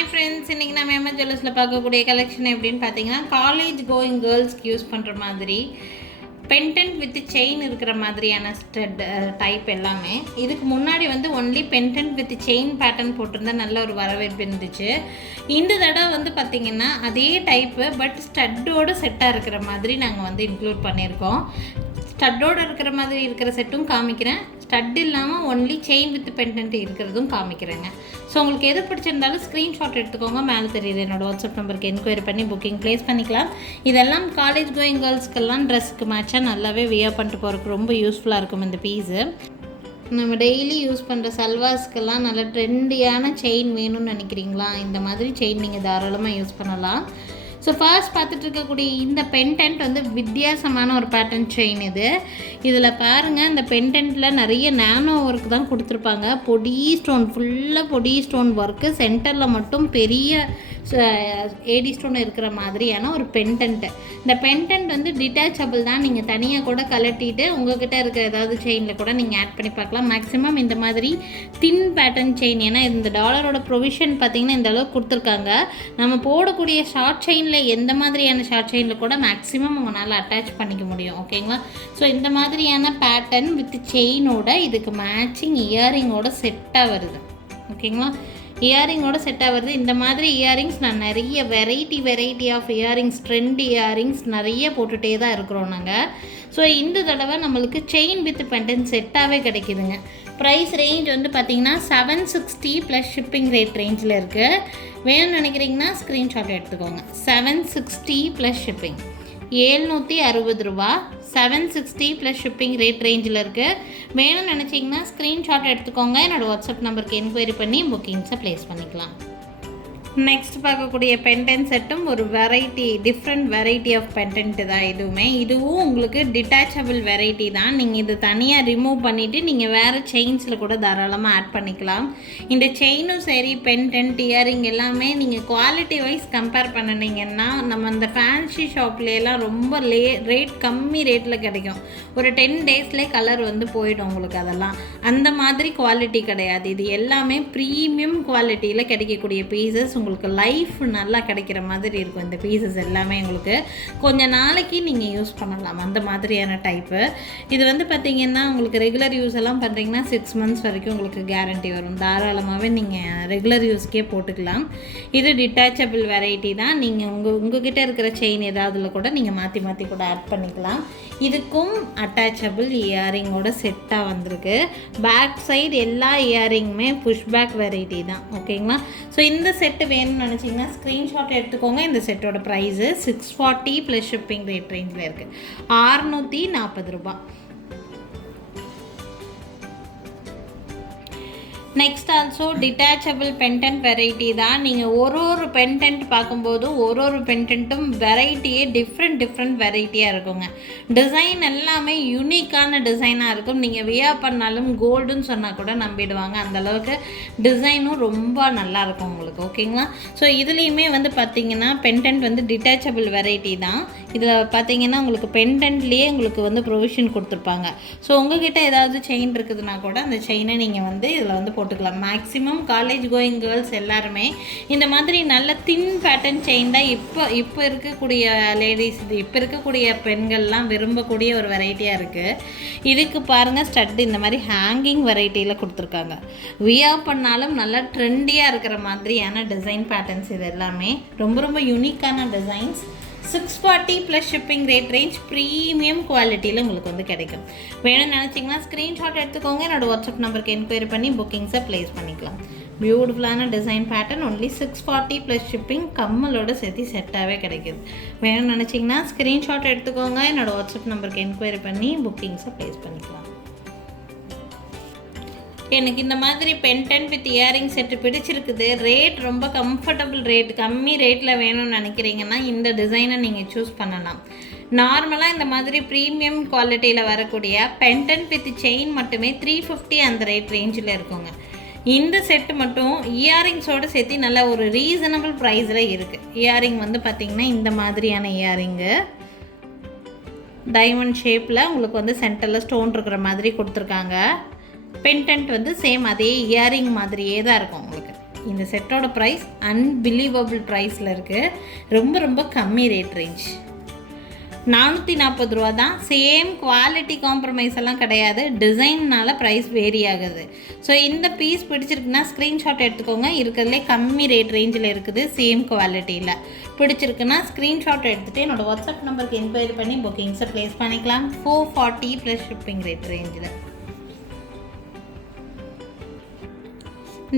Hi friends, இன்றைக்கி நம்ம MS ஜுவல்லர்ஸில் பார்க்கக்கூடிய கலெக்ஷன் எப்படின்னு பார்த்தீங்கன்னா, காலேஜ் கோயிங் கேர்ள்ஸ்க்கு யூஸ் பண்ணுற மாதிரி பென்டென்ட் வித் செயின் இருக்கிற மாதிரியான ஸ்டட் டைப் எல்லாமே. இதுக்கு முன்னாடி only pendant with chain pattern போட்டிருந்தா நல்ல ஒரு வரவேற்பு இருந்துச்சு. இந்த தடவை பார்த்திங்கன்னா அதே டைப்பு பட் ஸ்டட்டோடு செட்டாக இருக்கிற மாதிரி நாங்கள் இன்க்ளூட் பண்ணியிருக்கோம். ஸ்டட்டோடு இருக்கிற மாதிரி இருக்கிற செட்டும் காமிக்கிறேன், ஸ்டட் இல்லாமல் ஒன்லி செயின் வித் பென்டென்ட் இருக்கிறதும் காமிக்கிறேங்க. ஸோ உங்களுக்கு எது பிடிச்சிருந்தாலும் ஸ்க்ரீன்ஷாட் எடுத்துக்கோங்க. மேலே தெரியுது என்னோடய வாட்ஸ்அப் நம்பருக்கு என்கொயரி பண்ணி புக்கிங் ப்ளேஸ் பண்ணிக்கலாம். இதெல்லாம் காலேஜ் கோயிங் கேர்ள்ஸ்க்கெல்லாம் ட்ரெஸ்ஸுக்கு மேட்சாக நல்லாவே வியர் பண்ணிட்டு போகிறதுக்கு ரொம்ப யூஸ்ஃபுல்லாக இருக்கும். இந்த பீஸு நம்ம டெய்லி யூஸ் பண்ணுற சல்வாஸ்க்கெல்லாம் நல்ல ட்ரெண்டியான செயின் வேணும்னு நினைக்கிறீங்களா? இந்த மாதிரி செயின் நீங்கள் தாராளமாக யூஸ் பண்ணலாம். ஸோ ஃபர்ஸ்ட் பார்த்துட்டு இருக்கக்கூடிய இந்த பென்டென்ட் வித்தியாசமான ஒரு பேட்டர்ன் செயின். இதில் பாருங்கள், இந்த பென்டென்ட்டில் நிறைய நேனோ ஒர்க் தான் கொடுத்துருப்பாங்க. பொடி ஸ்டோன், ஃபுல்லாக பொடி ஸ்டோன் ஒர்க்கு, சென்டரில் மட்டும் பெரிய ஏடி ஸ்டோன் இருக்கிற மாதிரியான ஒரு பென்டென்ட்டு. இந்த பென்டென்ட் டிட்டாச்சபிள் தான். நீங்கள் தனியாக கூட கலட்டிட்டு உங்கள்கிட்ட இருக்கிற ஏதாவது செயினில் கூட நீங்கள் ஆட் பண்ணி பார்க்கலாம். மேக்ஸிமம் இந்த மாதிரி தின் பேட்டர்ன் செயின், ஏன்னா இந்த டாலரோட ப்ரொவிஷன் பார்த்திங்கன்னா இந்த அளவுக்கு கொடுத்துருக்காங்க. நம்ம போடக்கூடிய ஷார்ட் செயினில் எந்த மாதிரியான ஷார்ட் செயினில் கூட மேக்ஸிமம் உங்களால் அட்டாச் பண்ணிக்க முடியும். ஓகேங்களா? ஸோ இந்த மாதிரியான பேட்டர்ன் வித் செயினோட இதுக்கு மேட்சிங் இயரிங்கோட செட்டாக வருது. ஓகேங்களா? இயரிங்கோட செட்டாக வருது. இந்த மாதிரி இயரிங்ஸ் நான் நிறைய variety of earrings, trend earrings நிறைய போட்டுகிட்டே தான் இருக்கிறோம் நாங்கள். ஸோ இந்த தடவை நம்மளுக்கு செயின் வித் பென்டென்ட் செட்டாகவே கிடைக்குதுங்க. ப்ரைஸ் ரேஞ்ச் பார்த்திங்கன்னா 760 ப்ளஸ் ஷிப்பிங் ரேட் ரேஞ்சில் இருக்குது. வேணும்னு நினைக்கிறீங்கன்னா ஸ்க்ரீன்ஷாட் எடுத்துக்கோங்க. 760 ப்ளஸ் ஷிப்பிங், 760 ரூபா. 760 ப்ளஸ் ஷிப்பிங் ரேட் ரேஞ்சில் இருக்குது. வேணும்னு நினச்சிங்கன்னா ஸ்க்ரீன்ஷாட் எடுத்துக்கோங்க. என்னோடய வாட்ஸ்அப் நம்பருக்கு என்கொயரி பண்ணி புக்கிங்ஸை ப்ளேஸ் பண்ணிக்கலாம். நெக்ஸ்ட் பார்க்கக்கூடிய பென்டென்ட் செட்டும் ஒரு டிஃப்ரெண்ட் வெரைட்டி ஆஃப் பென்டென்ட் தான். இதுவும் உங்களுக்கு டிட்டாச்சபிள் வெரைட்டி தான். நீங்கள் இது தனியாக ரிமூவ் பண்ணிவிட்டு நீங்கள் வேறு செயின்ஸில் கூட தாராளமாக ஆட் பண்ணிக்கலாம். இந்த செயினும் சரி, பென்டென்ட், இயரிங் எல்லாமே நீங்கள் குவாலிட்டி வைஸ் கம்பேர் பண்ணினீங்கன்னா நம்ம அந்த ஃபேன்சி ஷாப்லேலாம் ரொம்ப ரேட் கம்மி ரேட்டில் கிடைக்கும். ஒரு 10 டேஸ்லேயே கலர் போயிடும் உங்களுக்கு. அதெல்லாம் அந்த மாதிரி குவாலிட்டி கிடையாது. இது எல்லாமே ப்ரீமியம் குவாலிட்டியில் கிடைக்கக்கூடிய பீசஸ். உங்களுக்கு லைஃப் நல்லா கிடைக்கிற மாதிரி இருக்கும். இந்த பீசஸ் எல்லாமே உங்களுக்கு கொஞ்சம் நாளைக்கு நீங்கள் யூஸ் பண்ணலாம், அந்த மாதிரியான டைப்பு. இது பார்த்திங்கன்னா உங்களுக்கு ரெகுலர் யூஸ் எல்லாம் பண்ணுறீங்கன்னா 6 மந்த்ஸ் வரைக்கும் உங்களுக்கு கேரண்டி வரும். தாராளமாகவே நீங்கள் ரெகுலர் யூஸ்க்கே போட்டுக்கலாம். இது டிட்டாச்சபிள் வெரைட்டி தான். நீங்கள் உங்ககிட்ட இருக்கிற செயின் ஏதாவதுல கூட நீங்கள் மாற்றி கூட ஆட் பண்ணிக்கலாம். இதுக்கும் அட்டாச்சபிள் இயரிங்கோட செட்டாக வந்திருக்கு. பேக் சைடு எல்லா இயரிங்குமே புஷ்பேக் வெரைட்டி தான். ஓகேங்களா? ஸோ இந்த செட்டு வேணும்னு நினச்சிங்கன்னா ஸ்க்ரீன்ஷாட் எடுத்துக்கோங்க. இந்த செட்டோட ப்ரைஸு 640 ப்ளஸ் ஷிப்பிங் ரேட் ரேஞ்சில் இருக்குது. 640 ரூபா. Next also detachable pendant variety தான். நீங்கள் ஒரு பென்டென்ட் பார்க்கும்போதும் ஒரு பென்டென்ட்டும் வெரைட்டியே டிஃப்ரெண்ட் வெரைட்டியாக இருக்குங்க. டிசைன் எல்லாமே யூனிக்கான டிசைனாக இருக்கும். நீங்கள் வியர் பண்ணாலும் கோல்டுன்னு சொன்னால் கூட நம்பிடுவாங்க. அந்தளவுக்கு டிசைனும் ரொம்ப நல்லாயிருக்கும் உங்களுக்கு. ஓகேங்களா? ஸோ இதுலேயுமே பார்த்திங்கன்னா பென்டென்ட் டிட்டாச்சபிள் வெரைட்டி தான். இதில் பார்த்திங்கன்னா உங்களுக்கு பென்டென்ட்லேயே உங்களுக்கு ப்ரொவிஷன் கொடுத்துருப்பாங்க. ஸோ உங்கள்கிட்ட ஏதாவது செயின் இருக்குதுன்னா கூட அந்த செயினை நீங்கள் இதில் போட்டுக்கலாம். மேக்ஸிமம் காலேஜ் கோயிங் கேர்ள்ஸ் எல்லாருமே இந்த மாதிரி நல்ல தின் பேட்டர்ன் செயின் தான் இப்போ இருக்கக்கூடிய லேடிஸ், இப்போ இருக்கக்கூடிய பெண்கள்லாம் விரும்பக்கூடிய ஒரு வெரைட்டியாக இருக்குது. இதுக்கு பாருங்கள், ஸ்டட் இந்த மாதிரி ஹேங்கிங் வெரைட்டியில் கொடுத்துருக்காங்க. வியர் பண்ணாலும் நல்லா ட்ரெண்டியாக இருக்கிற மாதிரியான டிசைன் பேட்டர்ன்ஸ். இது எல்லாமே ரொம்ப யூனிக்கான designs. 640 plus shipping rate range, premium குவாலிட்டியில் உங்களுக்கு கிடைக்கும். வேணும்னு நினச்சிங்கன்னா ஸ்க்ரீன்ஷாட் எடுத்துக்கோங்க. என்னோடய வாட்ஸ்அப் நம்பருக்கு என்கொயரி பண்ணி புக்கிங்ஸை ப்ளேஸ் பண்ணிக்கலாம். பியூட்டிஃபுல்லான design pattern, only 640 plus shipping, கம்மலோட சேர்த்து செட்டாகவே கிடைக்குது. வேணும்னு நினச்சிங்கன்னா ஸ்க்ரீன்ஷாட் எடுத்துக்கோங்க. என்னோடய வாட்ஸ்அப் நம்பருக்கு என்கொயரி பண்ணி புக்கிங்ஸை ப்ளேஸ் பண்ணிக்கலாம். எனக்கு இந்த மாதிரி பென்டென்ட் வித் இயரிங் செட்டு பிடிச்சிருக்குது. ரேட் ரொம்ப கம்ஃபர்டபுள் ரேட், கம்மி ரேட்டில் வேணும்னு நினைக்கிறீங்கன்னா இந்த டிசைனை நீங்கள் சூஸ் பண்ணலாம். நார்மலாக இந்த மாதிரி ப்ரீமியம் குவாலிட்டியில் வரக்கூடிய பென்டென்ட் வித் செயின் மட்டுமே 350 அந்த ரேட் ரேஞ்சில் இருக்குங்க. இந்த செட்டு மட்டும் இயரிங்ஸோடு சேர்த்து நல்ல ஒரு ரீசனபிள் ப்ரைஸில் இருக்குது. இயரிங் பார்த்திங்கன்னா இந்த மாதிரியான இயரிங்கு டைமண்ட் ஷேப்பில் உங்களுக்கு சென்டரில் ஸ்டோன் இருக்கிற மாதிரி கொடுத்துருக்காங்க. பென்டென்ட் சேம் அதே இயரிங் மாதிரியே தான் இருக்கும் உங்களுக்கு. இந்த செட்டோட ப்ரைஸ் அன்பிலீவபிள் ப்ரைஸில் இருக்குது. ரொம்ப ரொம்ப கம்மி ரேட் ரேஞ்ச். 440 ரூபா தான். சேம் குவாலிட்டி காம்ப்ரமைஸ் எல்லாம் கிடையாது. டிசைன்னால் ப்ரைஸ் வேரி ஆகுது. ஸோ இந்த பீஸ் பிடிச்சிருக்குன்னா ஸ்க்ரீன்ஷாட் எடுத்துக்கோங்க. இருக்கிறதுலே கம்மி ரேட் ரேஞ்சில் இருக்குது, சேம் குவாலிட்டியில். பிடிச்சிருக்குன்னா ஸ்க்ரீன்ஷாட் எடுத்துகிட்டு என்னோடய வாட்ஸ்அப் நம்பருக்கு என்கொயரி பண்ணி புக்கிங்ஸை ப்ளேஸ் பண்ணிக்கலாம். 440 ப்ளஸ் ஷிப்பிங் ரேட் ரேஞ்சில்.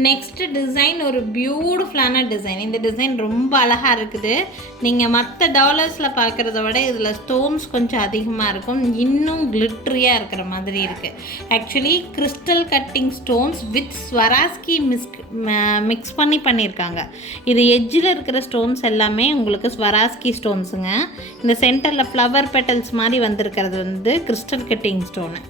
நெக்ஸ்ட்டு டிசைன் ஒரு பியூட்டிஃபுல்லான டிசைன். இந்த டிசைன் ரொம்ப அழகாக இருக்குது. நீங்கள் மற்ற டாலர்ஸில் பார்க்குறத விட இதில் ஸ்டோன்ஸ் கொஞ்சம் அதிகமாக இருக்கும். இன்னும் கிளிட்ரியாக இருக்கிற மாதிரி இருக்குது. Actually crystal cutting stones with Swarovski mix பண்ணியிருக்காங்க. இது எட்ஜில் இருக்கிற ஸ்டோன்ஸ் எல்லாமே உங்களுக்கு ஸ்வராஸ்கி ஸ்டோன்ஸுங்க. இந்த சென்டரில் ஃப்ளவர் பெட்டல்ஸ் மாதிரி வந்திருக்கிறது வந்து கிறிஸ்டல் கட்டிங் ஸ்டோனு.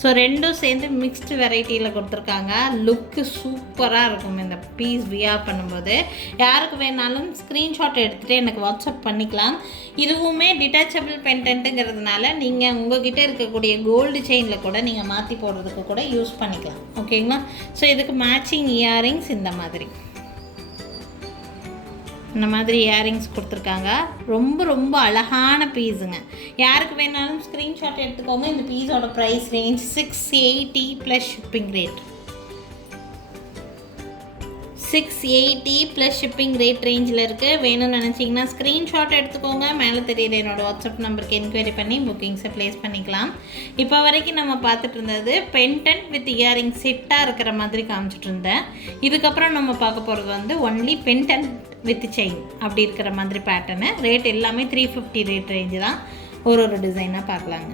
ஸோ ரெண்டும் சேர்ந்து மிக்ஸ்டு வெரைட்டியில் கொடுத்துருக்காங்க. லுக்கு சூப்பராக இருக்கும் இந்த பீஸ் வியர் பண்ணும்போது. யாருக்கு வேணாலும் ஸ்க்ரீன்ஷாட் எடுத்துகிட்டு எனக்கு வாட்ஸ்அப் பண்ணிக்கலாம். இதுவுமே டிட்டாச்சபிள் பெண்டன்ட்டுங்கிறதுனால நீங்கள் உங்கள்கிட்ட இருக்கக்கூடிய கோல்டு செயினில் கூட நீங்கள் மாற்றி போடுறதுக்கு கூட யூஸ் பண்ணிக்கலாம். ஓகேங்களா? ஸோ இதுக்கு மேட்சிங் இயரிங்ஸ் இந்த மாதிரி இயரிங்ஸ் கொடுத்துருக்காங்க. ரொம்ப ரொம்ப அழகான பீஸுங்க. யாருக்கு வேணாலும் ஸ்க்ரீன்ஷாட் எடுத்துக்கோங்க. இந்த பீஸோட price range 680 plus shipping rate. 680 plus shipping rate ரேஞ்சில் இருக்குது. வேணும்னு நினச்சிங்கன்னா ஸ்க்ரீன்ஷாட் எடுத்துக்கோங்க. மேலே தெரியுது என்னோடய வாட்ஸ்அப் நம்பருக்கு என்கொயரி பண்ணி புக்கிங்ஸை ப்ளேஸ் பண்ணிக்கலாம். இப்போ வரைக்கும் நம்ம பார்த்துட்டு இருந்தது பென்டன்ட் வித் இயரிங் செட்டாக இருக்கிற மாதிரி காமிச்சிட்டு இருந்தேன். இதுக்கப்புறம் நம்ம பார்க்க போகிறது வந்து ஒன்லி பென்டன்ட் வித் செயின் அப்படி இருக்கிற மாதிரி பேட்டர்னு. ரேட் எல்லாமே 350 ரேட் ரேஞ்சு தான். ஒரு டிசைனாக பார்க்கலாங்க.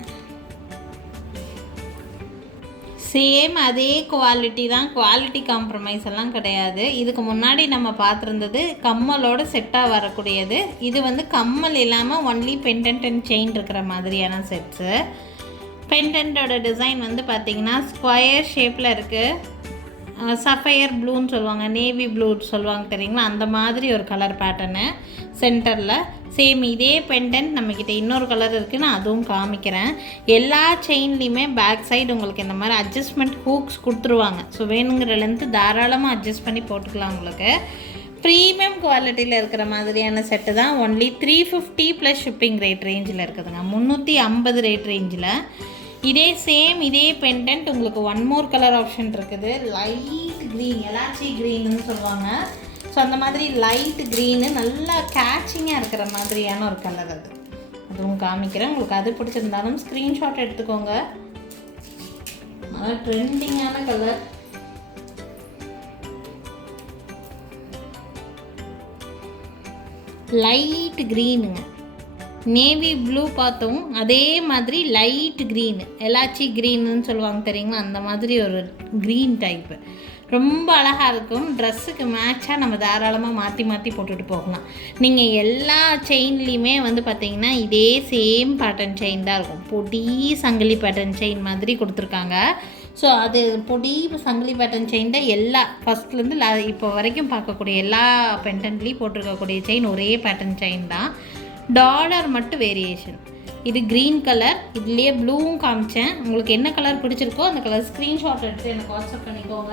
சேம் அதே குவாலிட்டி தான். குவாலிட்டி காம்ப்ரமைஸ் எல்லாம் கிடையாது. இதுக்கு முன்னாடி நம்ம பார்த்துருந்தது கம்மலோடு செட்டாக வரக்கூடியது. இது வந்து கம்மல் இல்லாமல் ஒன்லி பெண்டன்ட் அண்ட் செயின் இருக்கிற மாதிரியான செட்ஸு. பெண்டன்ட்டோட டிசைன் வந்து பார்த்திங்கன்னா ஸ்கொயர் ஷேப்பில் இருக்குது. சஃபயர் ப்ளூன்னு சொல்லுவாங்க, நேவி ப்ளூ சொல்லுவாங்க தெரியுங்களா, அந்த மாதிரி ஒரு கலர் பேட்டர்னு சென்டரில். சேம் இதே பெண்டன்ட் நம்மக்கிட்ட இன்னொரு கலர் இருக்குது, நான் அதுவும் காமிக்கிறேன். எல்லா செயின்லேயுமே பேக் சைடு உங்களுக்கு இந்த மாதிரி அட்ஜஸ்ட்மெண்ட் ஹூக்ஸ் கொடுத்துருவாங்க. ஸோ வேணுங்கிற லென்த்து தாராளமாக அட்ஜஸ்ட் பண்ணி போட்டுக்கலாம். உங்களுக்கு ப்ரீமியம் குவாலிட்டியில் இருக்கிற மாதிரியான செட்டு தான். ஒன்லி 350 ப்ளஸ் ஷிப்பிங் ரேட் ரேஞ்சில் இருக்குதுங்க. 350 ரேட் ரேஞ்சில். இதே பெண்டன்ட் உங்களுக்கு ஒன் மோர் கலர் ஆப்ஷன் இருக்குது. லைட் க்ரீன், எலாச்சி க்ரீன்னு சொல்லுவாங்க. ஸோ அந்த மாதிரி லைட் க்ரீனு நல்லா கேட்சிங்காக இருக்கிற மாதிரியான ஒரு கலர் அதுவும் காமிக்கிறேன். உங்களுக்கு அது பிடிச்சிருந்தாலும் ஸ்க்ரீன்ஷாட் எடுத்துக்கோங்க. நல்லா ட்ரெண்டிங்கான கலர். லைட் க்ரீனுங்க. நேவி ப்ளூ பார்த்தோம், அதே மாதிரி லைட் க்ரீனு, எலாச்சி க்ரீனுன்னு சொல்லுவாங்க தெரியுங்களா, அந்த மாதிரி ஒரு க்ரீன் டைப்பு. ரொம்ப அழகாக இருக்கும். ட்ரெஸ்ஸுக்கு மேட்சாக நம்ம தாராளமாக மாற்றி போட்டுட்டு போகலாம். நீங்கள் எல்லா செயின்லேயுமே வந்து பார்த்திங்கன்னா இதே சேம் பேட்டர்ன் செயின் தான் இருக்கும். பொடி சங்கிலி பேட்டர்ன் செயின் மாதிரி கொடுத்துருக்காங்க. ஸோ அது பொடி சங்கிலி பேட்டர்ன் செயின் எல்லா ஃபஸ்ட்லேருந்து இப்போ வரைக்கும் பார்க்கக்கூடிய எல்லா பெண்டன்ட்லேயும் போட்டிருக்கக்கூடிய செயின் ஒரே பேட்டர்ன் செயின் தான். டாலர் மட்டும் வேரியேஷன். இது க்ரீன் கலர், இதுலேயே ப்ளூவும் காமிச்சேன். உங்களுக்கு என்ன கலர் பிடிச்சிருக்கோ அந்த கலர் ஸ்க்ரீன்ஷாட் எடுத்து எனக்கு வாட்ஸ்அப் பண்ணிக்கோங்க.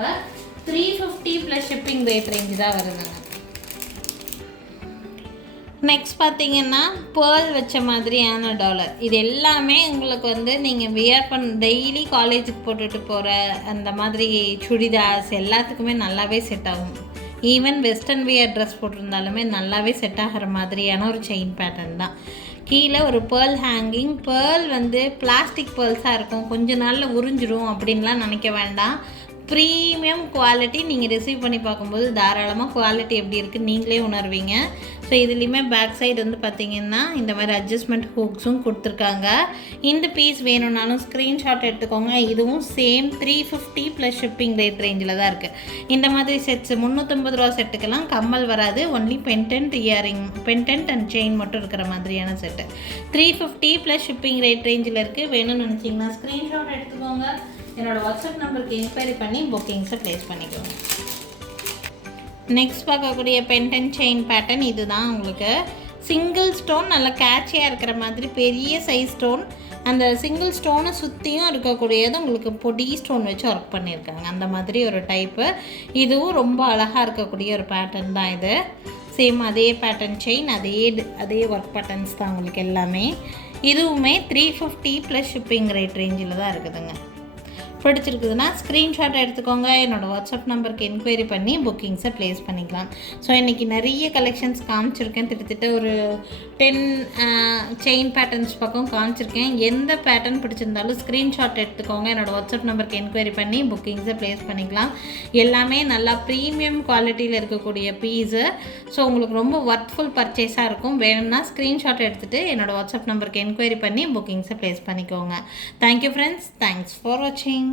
350 ப்ளஸ் ஷிப்பிங் ரேட் ரேஞ்சு தான் வருதுங்க. நெக்ஸ்ட் பார்த்தீங்கன்னா பேர்ல் வச்ச மாதிரியான டாலர். இது எல்லாமே உங்களுக்கு வந்து நீங்கள் வியர் டெய்லி காலேஜுக்கு போட்டுட்டு போகிற அந்த மாதிரி சுடிதார்ஸ் எல்லாத்துக்குமே நல்லாவே செட் ஆகும். ஈவன் வெஸ்டர்ன் வியர் ட்ரெஸ் போட்டிருந்தாலுமே நல்லாவே செட் ஆகிற மாதிரியான ஒரு செயின் பேட்டர்ன் தான். கீழே ஒரு பேர்ல் ஹேங்கிங். பேர்ல் வந்து பிளாஸ்டிக் பேர்ல்ஸாக இருக்கும், கொஞ்ச நாளில் உறிஞ்சிடும் அப்படின்லாம் நினைக்க வேண்டாம். Premium quality. நீங்கள் ரிசீவ் பண்ணி பார்க்கும்போது தாராளமாக குவாலிட்டி எப்படி இருக்குன்னு நீங்களே உணர்வீங்க. ஸோ இதுலேயுமே பேக் சைடு வந்து பார்த்திங்கன்னா இந்த மாதிரி அட்ஜஸ்ட்மெண்ட் ஹூக்ஸும் கொடுத்துருக்காங்க. இந்த பீஸ் வேணும்னாலும் ஸ்க்ரீன்ஷாட் எடுத்துக்கோங்க. இதுவும் சேம் 350 ப்ளஸ் ஷிப்பிங் ரேட் ரேஞ்சில் தான் இருக்குது. இந்த மாதிரி செட்ஸ் 350 ரூபா செட்டுக்கெல்லாம் கம்மல் வராது. Only pendant earring, pendant and chain மட்டும் இருக்கிற மாதிரியான செட்டு 350 ப்ளஸ் ஷிப்பிங் ரேட் ரேஞ்சில் இருக்குது. வேணும்னு நினச்சிங்கன்னா ஸ்க்ரீன்ஷாட் எடுத்துக்கோங்க. என்னோடய வாட்ஸ்அப் நம்பருக்கு என்கொயரி பண்ணி புக்கிங்ஸை ப்ளேஸ் பண்ணிக்கோங்க. நெக்ஸ்ட் பார்க்கக்கூடிய பெண்டன்ட் செயின் பேட்டர்ன் இது தான். உங்களுக்கு சிங்கிள் ஸ்டோன் நல்லா கேட்சியாக இருக்கிற மாதிரி பெரிய சைஸ் ஸ்டோன் அந்த சிங்கிள் ஸ்டோனை சுற்றியும் இருக்கக்கூடியது உங்களுக்கு பொடி ஸ்டோன் வச்சு ஒர்க் பண்ணியிருக்காங்க. அந்த மாதிரி ஒரு டைப்பு. இதுவும் ரொம்ப அழகாக இருக்கக்கூடிய ஒரு பேட்டர்ன் தான் இது. சேம் அதே பேட்டர்ன் செயின், அதே ஒர்க் பேட்டர்ன்ஸ் தான் உங்களுக்கு எல்லாமே. இதுவுமே 350 ப்ளஸ் ஷிப்பிங் ரேட் ரேஞ்சில் தான் இருக்குதுங்க. பிடிச்சிருக்குதுன்னா ஸ்க்ரீன்ஷாட் எடுத்துக்கோங்க. என்னோடய வாட்ஸ்அப் நம்பருக்கு என்கொயரி பண்ணி புக்கிங்ஸை ப்ளேஸ் பண்ணிக்கலாம். ஸோ இன்றைக்கி நிறைய கலெக்ஷன்ஸ் காமிச்சிருக்கேன். கிட்டத்தட்ட ஒரு 10 செயின் பேட்டர்ன்ஸ் பக்கம் காமிச்சிருக்கேன். எந்த பேட்டர்ன் பிடிச்சிருந்தாலும் ஸ்க்ரீன்ஷாட் எடுத்துக்கோங்க. என்னோடய வாட்ஸ்அப் நம்பருக்கு என்கொயரி பண்ணி புக்கிங்ஸை ப்ளேஸ் பண்ணிக்கலாம். எல்லாமே நல்லா ப்ரீமியம் குவாலிட்டியில் இருக்கக்கூடிய பீஸு. ஸோ உங்களுக்கு ரொம்ப ஒர்த்ஃபுல் பர்ச்சேஸாக இருக்கும். வேணும்னா ஸ்க்ரீன்ஷாட் எடுத்துகிட்டு என்னோடய வாட்ஸ்அப் நம்பருக்கு என்கொயரி பண்ணி புக்கிங்ஸை ப்ளேஸ் பண்ணிக்கோங்க. Thank you friends. தேங்க்ஸ் ஃபார் வாட்சிங்.